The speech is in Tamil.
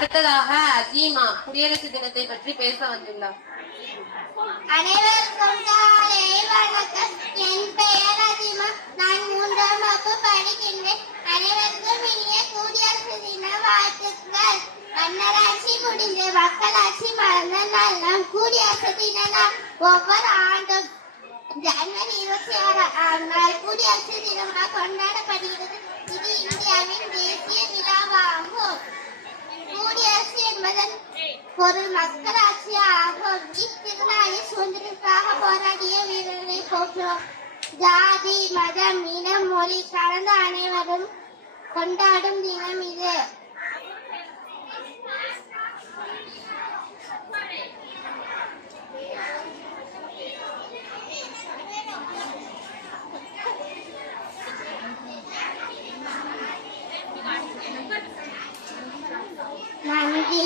அடுத்ததாக அஜீமா குடியரசு தினத்தை பற்றி பேச வந்துள்ளார். அனைவருக்கும் காலை வணக்கம். என் பெயர் அஜீமா. நான் 3ஆம் வகுப்பு படிக்கின்றேன். அனைவருக்கும் இனிய குடியரசு தின வாழ்த்துக்கள். மன்னராட்சி முடிந்து மக்களாட்சி மலர்ந்த நல்லம் குடியரசு தின நாள் ஒவ்வொரு ஆண்டும் ஜனவரி 26ஆம் நாள் குடியரசு தினமாக கொண்டாடப்படுகிறது. இது இந்தியாவின் தேசிய விழாவாகும். குடியரசு என்பதன் பொருள் மக்களாட்சி ஆகும். இத்திருநாளில் சுதந்திரத்திற்காக போராடிய வீரர்களை போற்றுவோம். ஜாதி மதம் இனம் மொழி கடந்த அனைவரும் கொண்டாடும் தினம் இது. நன்றி.